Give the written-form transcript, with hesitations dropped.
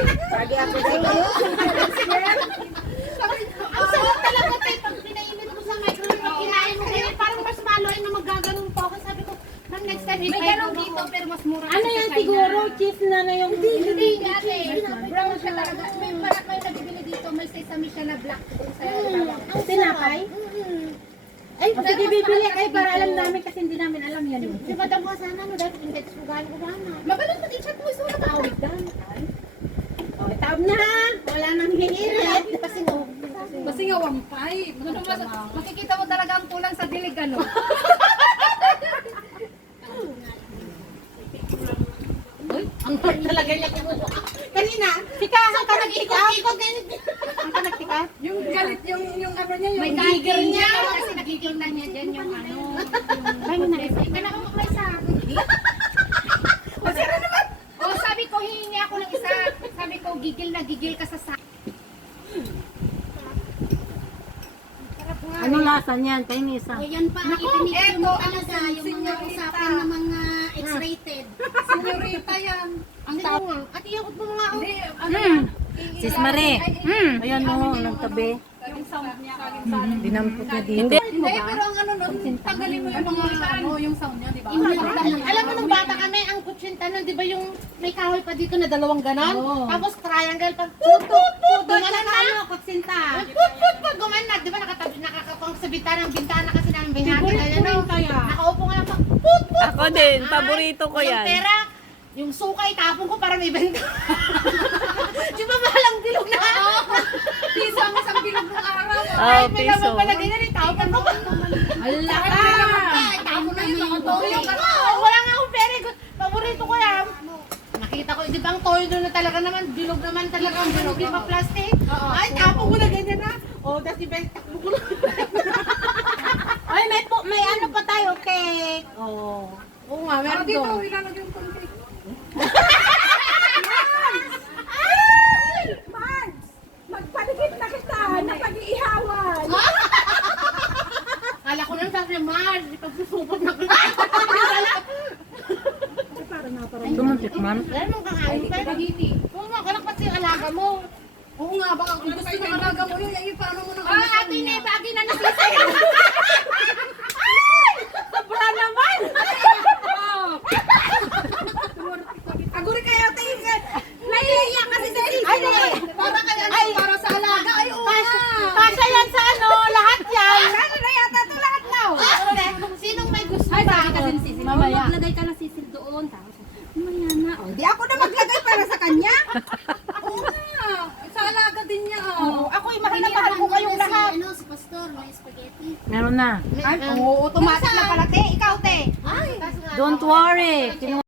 Lagi ako dito. Ang sarap talaga tayo pag pinainit mo sa microwave at kinain mo kayo, parang mas maloy na magaganon po ako. Sabi ko, ma'am, next time, May ganun dito pero mas mura. Ano yan siguro? Cheese na na yung... Hindi ate. Brown siya talaga. May parang may nabibili dito. May sesame siya na black. Sa bawang. Ang tinapay? Ay, sige, bibili kayo para alam namin kasi hindi namin alam yan. di ba daw ka sana, no? Dahil index ko galing ko ba na? Magaling pati chat mo. Ito na tawag dan. Oh, taob na ha! Wala nang hinirit. Kasi no. Kasi nga 1.5. Makikita mo talaga ang kulang sa dilig ano. Ang hard talaga niya kumuha. Kanina, Sika, ang ka nagtika? ikot ganit. Ang ka nagtika? Yung galit yung ano niya yung May gigil gigil niya. niya. Kasi nagigil na niya dyan yung ano. Ay, mo na. Kaya ako may sa akin. Oh, sabi ko hihingi ako ng isa. Sabi ko gigil na gigil ka sa Anong lasa niyan? Kayo ni isa. O yan pa ang itinigil mo talaga yung mga usapan ng mga X-rated. senyorita yan. Ang tao nga. At iyakot mo mga Hindi, ano Sis Marie. Ayan mo, nagtabi. yung sound niya. Dinampot niya dito. Hindi, pero ang ano nun, tanggalin mo yung mga ano, yung sound niya, di ba? Alam mo nung bata kami, ang kutsinta nun, di ba yung may kahoy pa dito na dalawang ganon? Oo. Tapos triangle pa, put, put, put, gumanan na. Ano, kutsinta. Put, put, put, gumanan. Di ba nakatabi, nakakapang sa bintana kasi namin binati. Kaya no, nakaupo nga lang, put, put. Ako din, paborito ko Yung yan. pera, yung sukay, tapon ko para may benta. Di ba mahalang bilog na? Piso ang isang bilog ng araw. Oh, May piso. naman pala ganyan, tapon ko pa. Ala ka! Tapon na yun, mga toyo. Wala nga akong pera. Paborito ko yan. Nakita ko, di ba ang toyo doon na talaga naman, bilog naman talaga ang bilog, di ba plastic? Ay, tapon ko na ganyan na. O, tapos di ba, takbo ko na. Ay, may ano pa tayo, cake. Oh. Oo nga, meron Dito, doon. ilalagay yung konti. Magpaligid na kita na pag-iihawan. Kala ko lang sabi, Mars, ipagsusupot na kita. Tumuntik man. Wala mong kakain ka. Oo nga, kalak pati yung alaga mo. Oo nga, baka kung gusto ng alaga mo yun, ay paano mo nang Ate ne, bagay na nasisay. Sobra naman! Aguri kayo, tingin. Naiiyak kasi sa isip. Ay, Para kaya para sa alaga. Ay, oo nga. Kasya yan sa ano, lahat yan. Ano na yata ito lahat na? Sinong may gusto Ay, ba? sabi kasi ni Sisil, Mamaya. maglagay ka na Sisil doon. Tapos, mamaya na. Oh, di ako na maglagay para sa kanya. Oo nga. Sa alaga din niya. Oh. Ako, mahal na mahal ko kayong lahat. Ano, si Pastor, may spaghetti. Meron na. Ay, oo, automatic na pala. Te, ikaw, te. Ay, Don't worry.